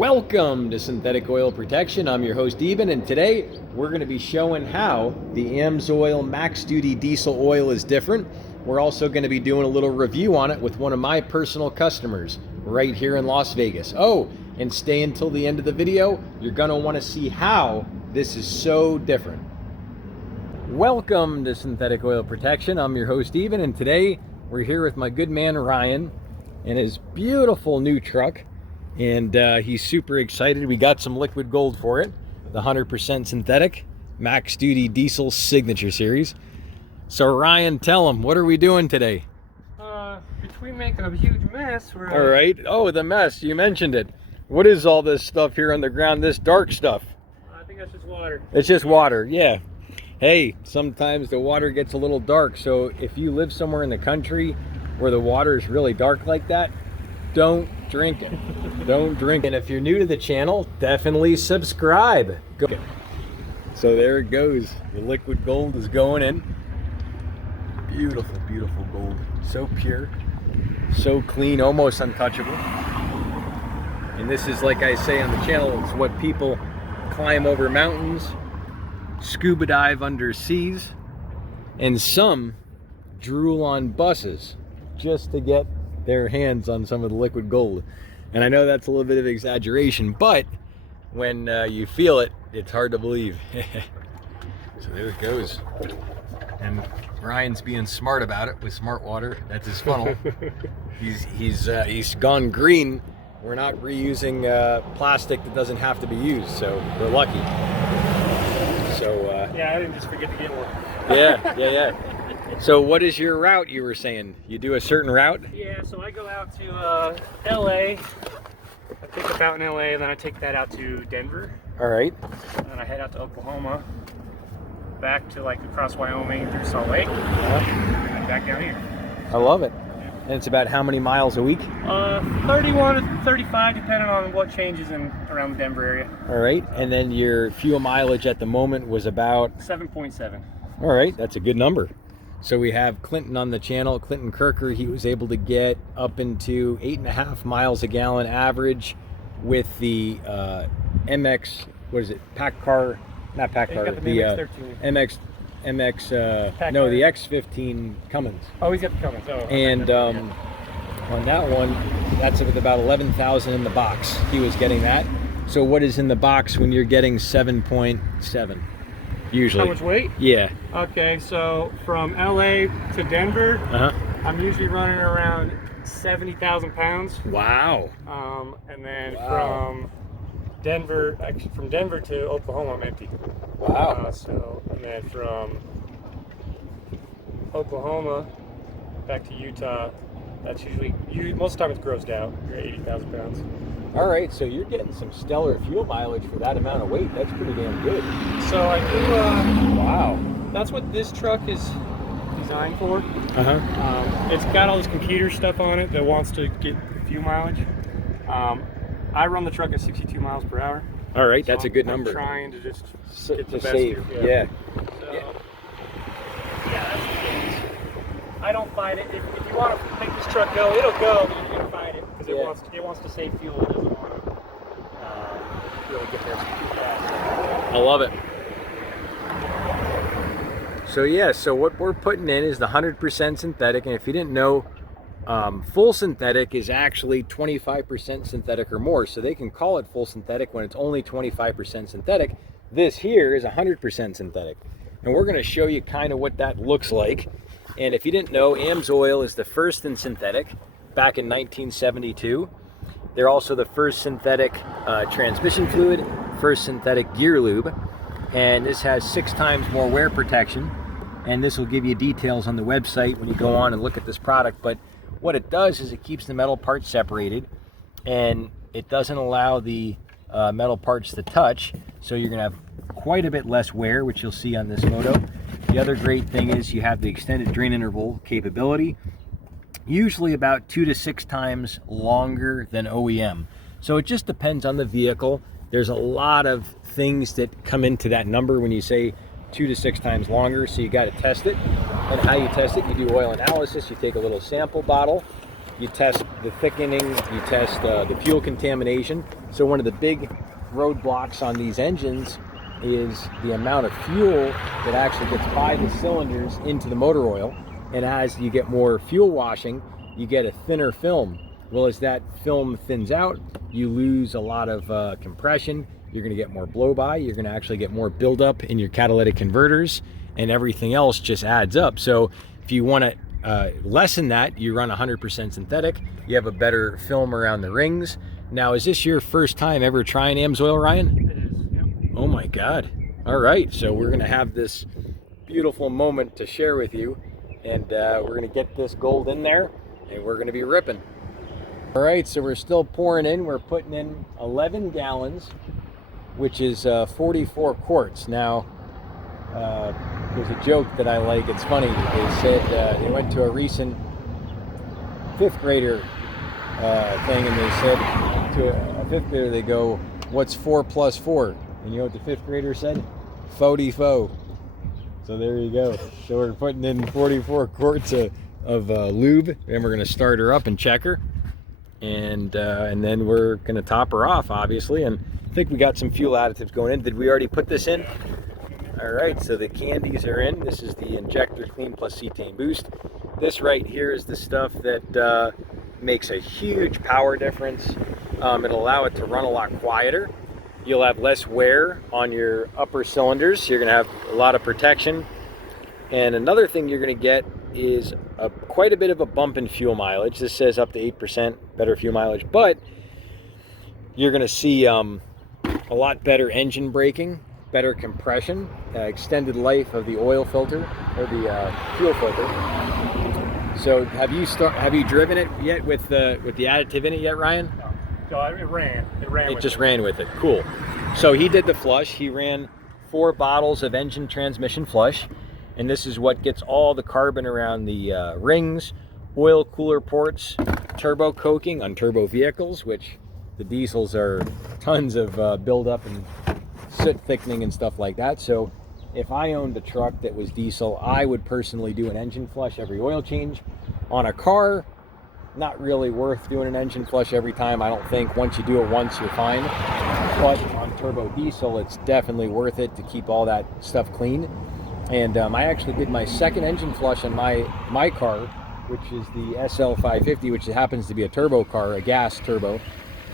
Welcome to Synthetic Oil Protection. I'm your host, Eben, and today we're going to be showing how the AMSOIL Max Duty Diesel Oil is different. We're also going to be doing a little review on it with one of my personal customers right here in Las Vegas. Oh, and stay until the end of the video. You're going to want to see how this is so different. Welcome to Synthetic Oil Protection. I'm your host, Eben, and today we're here with my good man, Ryan, and his beautiful new truck. And he's super excited. We got some liquid gold for it, the 100% synthetic Max Duty Diesel Signature Series. So Ryan, tell him, what are we doing today? Between making a huge mess, we're... All right. Oh, the mess. You mentioned it. What is all this stuff here on the ground, this dark stuff? I think that's just water. It's just water, yeah. Hey, sometimes the water gets a little dark, so if you live somewhere in the country where the water is really dark like that, don't drink it. Don't drink it. And if you're new to the channel, definitely subscribe. Go. So there it goes. The liquid gold is going in. Beautiful, beautiful gold. So pure, so clean, almost untouchable. And this is, like I say on the channel, it's what people climb over mountains, scuba dive under seas, and some drool on buses just to get their hands on some of the liquid gold. And I know that's a little bit of exaggeration, but when you feel it, it's hard to believe. So there it goes. And Ryan's being smart about it with smart water. That's his funnel. He's gone green. We're not reusing plastic that doesn't have to be used, so we're lucky. So yeah, I didn't just forget to get one. yeah. So what is your route, you were saying? You do a certain route? Yeah, so I go out to LA. I pick up out in LA, and then I take that out to Denver. All right. And then I head out to Oklahoma, back to like across Wyoming through Salt Lake, and back down here. I love it. And it's about how many miles a week? 31 to 35, depending on what changes in around the Denver area. All right. And then your fuel mileage at the moment was about? 7.7. All right. That's a good number. So we have Clinton on the channel, Clinton Kirker. He was able to get up into 8.5 miles a gallon average with the MX, what is it? Pack car, not pack car, the MX, no, the X15 Cummins. Oh, he's got the Cummins. Oh, and on that one, that's with about 11,000 in the box. He was getting that. So what is in the box when you're getting 7.7? Usually. How much weight? Yeah. Okay, so from LA to Denver, I'm usually running around 70,000 pounds. Wow. And then from Denver to Oklahoma, I'm empty. Wow. And then from Oklahoma back to Utah, that's usually, most of the time it's grossed out. You're at 80,000 pounds. All right, so you're getting some stellar fuel mileage for that amount of weight. That's pretty damn good. So I do, wow. That's what this truck is designed for. It's got all this computer stuff on it that wants to get fuel mileage. I run the truck at 62 miles per hour. All right, so that's a good I'm number. Trying to just get the best save. Fuel. Yeah. So, that's the thing. I don't fight it. If you want to make this truck go, it'll go, but you're gonna fight it because it wants to save fuel. It doesn't want to really get there too fast. I love it. So yeah, so what we're putting in is the 100% synthetic, and if you didn't know, full synthetic is actually 25% synthetic or more, so they can call it full synthetic when it's only 25% synthetic. This here is 100% synthetic, and we're going to show you kind of what that looks like. And if you didn't know, AMSOIL is the first in synthetic back in 1972. They're also the first synthetic transmission fluid, first synthetic gear lube, and this has 6 times more wear protection. And this will give you details on the website when you go on and look at this product. But what it does is it keeps the metal parts separated, and it doesn't allow the metal parts to touch. So you're going to have quite a bit less wear, which you'll see on this photo. The other great thing is you have the extended drain interval capability, usually about 2 to 6 times longer than OEM. So it just depends on the vehicle. There's a lot of things that come into that number when you say 2 to 6 times longer, so you got to test it. And how you test it, you do oil analysis, you take a little sample bottle, you test the thickening, you test the fuel contamination, So one of the big roadblocks on these engines is the amount of fuel that actually gets by the cylinders into the motor oil. And as you get more fuel washing, you get a thinner film. Well, as that film thins out, you lose a lot of compression. You're going to get more blow by. You're going to actually get more buildup in your catalytic converters, and everything else just adds up. So if you want to lessen that, you run 100% synthetic. You have a better film around the rings. Now, is this your first time ever trying AMSOIL, Ryan? It is, yep. Oh my God. All right, so we're gonna have this beautiful moment to share with you, and we're gonna get this gold in there, and we're gonna be ripping. All right, so we're still pouring in. We're putting in 11 gallons, which is 44 quarts. Now, there's a joke that I like. It's funny. They said they went to a recent 5th grader thing, and they said to a 5th grader, they go, "What's 4 plus 4?" And you know what the 5th grader said? Faux-de-faux. So there you go. So we're putting in 44 quarts of lube, and we're going to start her up and check her, and then we're going to top her off, obviously. And I think we got some fuel additives going in. Did we already put this in? All right, so the candies are in. This is the Injector Clean plus Cetane Boost. This right here is the stuff that makes a huge power difference. It'll allow it to run a lot quieter. You'll have less wear on your upper cylinders. You're gonna have a lot of protection. And another thing you're gonna get is quite a bit of a bump in fuel mileage. This says up to 8% better fuel mileage, but you're gonna see a lot better engine braking, better compression, extended life of the oil filter or the fuel filter. So have you driven it yet with the additive in it yet, Ryan? No, it ran. It just ran with it. Cool. So he did the flush. He ran 4 bottles of engine transmission flush, and this is what gets all the carbon around the rings, oil cooler ports, turbo coking on turbo vehicles, which the diesels are tons of buildup and soot thickening and stuff like that. So if I owned a truck that was diesel, I would personally do an engine flush every oil change. On a car, not really worth doing an engine flush every time, I don't think. Once you do it once, you're fine. But on turbo diesel, it's definitely worth it to keep all that stuff clean. And I actually did my second engine flush on my car, which is the SL550, which happens to be a turbo car, a gas turbo.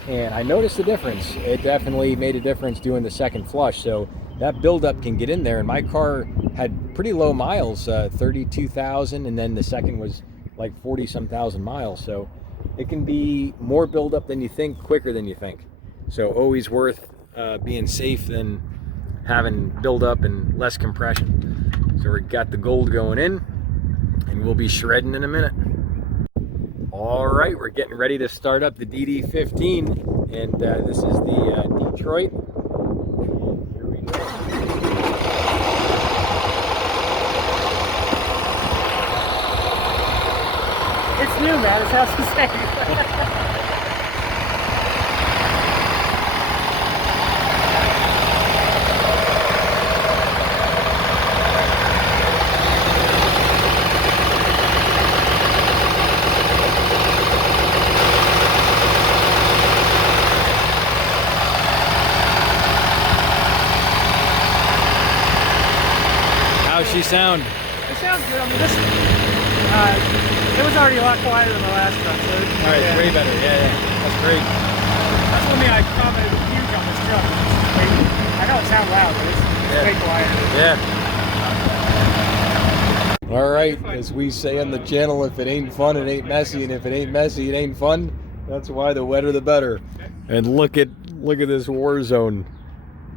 And I noticed the difference. It definitely made a difference doing the second flush. So that buildup can get in there. And my car had pretty low miles, 32,000, and then the second was like 40-some thousand miles. So it can be more buildup than you think, quicker than you think. So always worth being safe than having buildup and less compression. So we got the gold going in, and we'll be shredding in a minute. All right, we're getting ready to start up the DD15, and this is the Detroit. And here we go. It's new, man. It sounds the same. How's she sound? It sounds good. I mean, this it was already a lot quieter than the last truck. So All right, yeah. way better. Yeah, that's great. That's one thing I commented huge on this truck. I know it sounds loud, but it's way quieter. Yeah. All right, as we say on the channel, if it ain't fun, it ain't messy, and if it ain't messy, it ain't fun. That's why the wetter the better. And look at this war zone.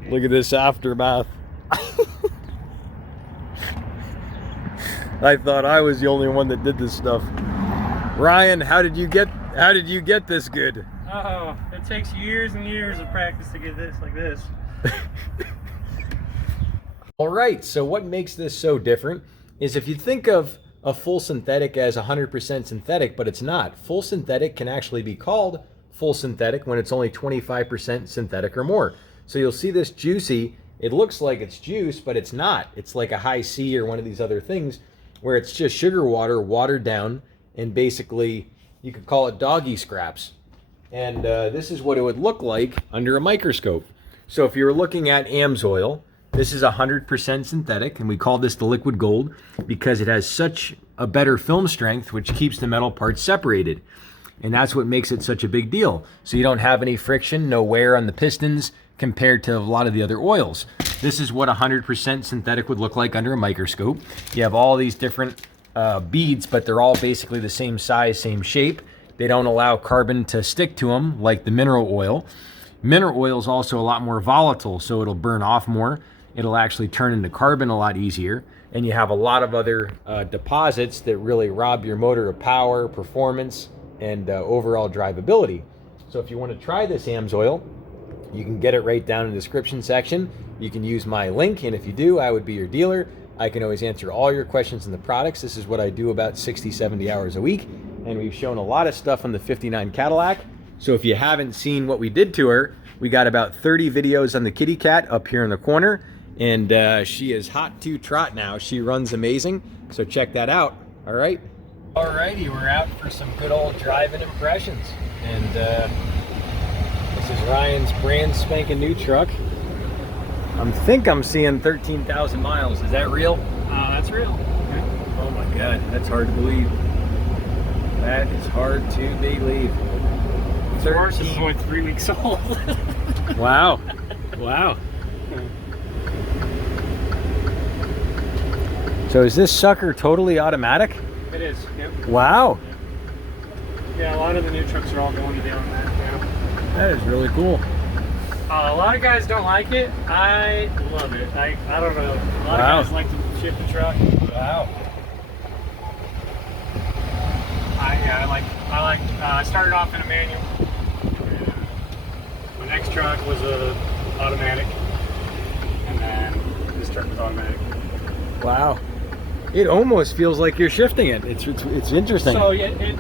Look at this aftermath. I thought I was the only one that did this stuff. Ryan, how did you get this good? Oh, it takes years and years of practice to get this like this. All right, so what makes this so different is if you think of a full synthetic as 100% synthetic, but it's not. Full synthetic can actually be called full synthetic when it's only 25% synthetic or more. So you'll see this juicy, it looks like it's juice, but it's not. It's like a high C or one of these other things where it's just sugar water watered down, and basically you could call it doggy scraps. And this is what it would look like under a microscope. So if you're looking at AMSOIL, this is 100% synthetic, and we call this the liquid gold because it has such a better film strength, which keeps the metal parts separated. And that's what makes it such a big deal. So you don't have any friction, no wear on the pistons compared to a lot of the other oils. This is what 100% synthetic would look like under a microscope. You have all these different beads, but they're all basically the same size, same shape. They don't allow carbon to stick to them like the mineral oil. Mineral oil is also a lot more volatile, so it'll burn off more. It'll actually turn into carbon a lot easier. And you have a lot of other deposits that really rob your motor of power, performance, and overall drivability. So if you want to try this AMSOIL, you can get it right down in the description section. You can use my link, and if you do, I would be your dealer. I can always answer all your questions on the products. This is what I do about 60, 70 hours a week. And we've shown a lot of stuff on the 59 Cadillac. So if you haven't seen what we did to her, we got about 30 videos on the kitty cat up here in the corner. And she is hot to trot now. She runs amazing. So check that out. All right. Alrighty, we're out for some good old driving impressions. And this is Ryan's brand spanking new truck. I think I'm seeing 13,000 miles. Is that real? That's real. Okay. Oh my God, that's hard to believe. That is hard to believe. This is only 3 weeks old. Wow. Wow. So is this sucker totally automatic? It is, yep. Wow. Yeah, a lot of the new trucks are all going down that now. That is really cool. A lot of guys don't like it. I love it. I don't know. A lot of guys like to shift the truck. Wow. I started off in a manual. My next truck was a automatic, and then this truck was automatic. Wow. It almost feels like you're shifting it. It's interesting. So yeah,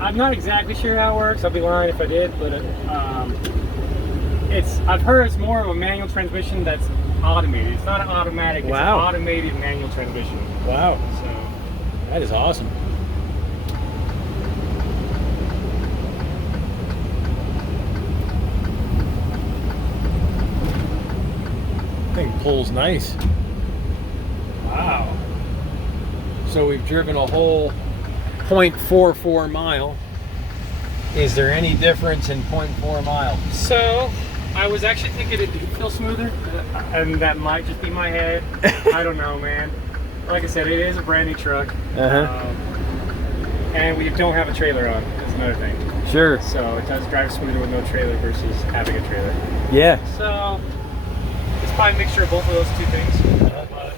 I'm not exactly sure how it works. I'll be lying if I did, but I've heard it's more of a manual transmission that's automated. It's not an automatic. It's an automated manual transmission. Wow. So that is awesome. Thing pulls nice. Wow. So we've driven a whole 0.44 mile. Is there any difference in 0.4 mile? So I was actually thinking it did feel smoother, and that might just be my head. I don't know, man. Like I said, it is a brand new truck. And we don't have a trailer on. That's another thing. Sure. So it does drive smoother with no trailer versus having a trailer. Yeah. So it's probably a mixture of both of those two things. But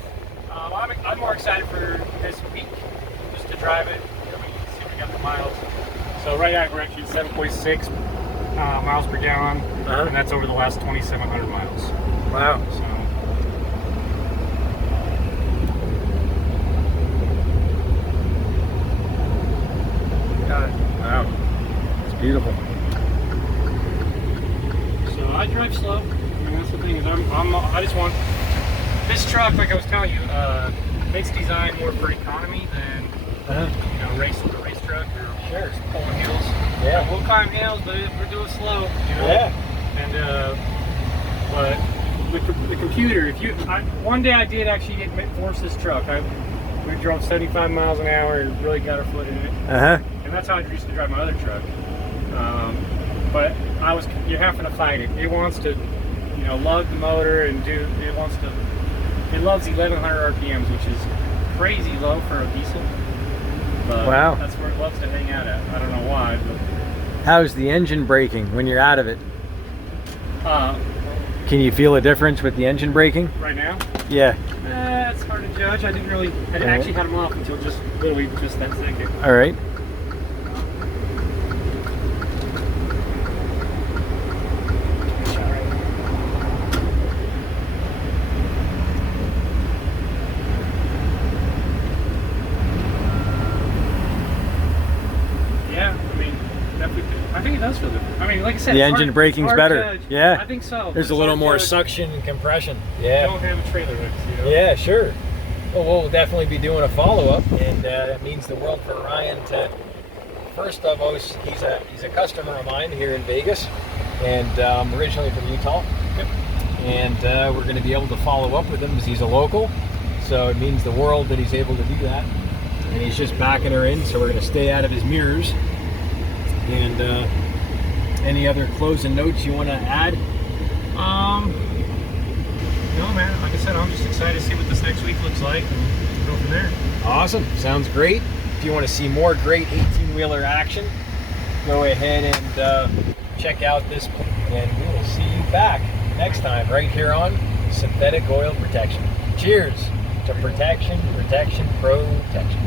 I'm more excited for this week just to drive it. You know, we can see if we got the miles. So right now we're actually at 7.6 miles per gallon, and that's over the last 2,700 miles. Wow. So. Wow. It's beautiful. So I drive slow. I mean, that's the thing is I just want this truck, like I was telling you, it's designed more for economy than you know, race truck or Sure. just pulling hills. Yeah. We'll climb hills, but we're doing slow. You know? Yeah. And but with the computer, one day I did actually force this truck. We drove 75 miles an hour and really got our foot in it. And that's how I used to drive my other truck. But you're having to fight it. It wants to, you know, lug the motor and it loves 1,100 RPMs, which is crazy low for a diesel. But wow. That's where it loves to hang out at. I don't know why, but. How's the engine braking when you're out of it? Can you feel a difference with the engine braking? Right now? Yeah. It's hard to judge. I actually had them off until just that second. All right. I think it does feel different. I mean, like I said, the engine braking's better. Yeah. I think so. There's a little more suction and compression. Yeah. Don't have a trailer mix, you know? Yeah, sure. Well, we'll definitely be doing a follow-up, and it means the world for Ryan to first of all, he's a customer of mine here in Vegas, and originally from Utah. Yep. And we're going to be able to follow up with him because he's a local, so it means the world that he's able to do that. And he's just backing her in, so we're going to stay out of his mirrors. And any other closing notes you want to add? No, man. Like I said, I'm just excited to see what this next week looks like and go from there. Awesome. Sounds great. If you want to see more great 18-wheeler action, go ahead and check out this, and we will see you back next time right here on Synthetic Oil Protection. Cheers to protection, protection, protection.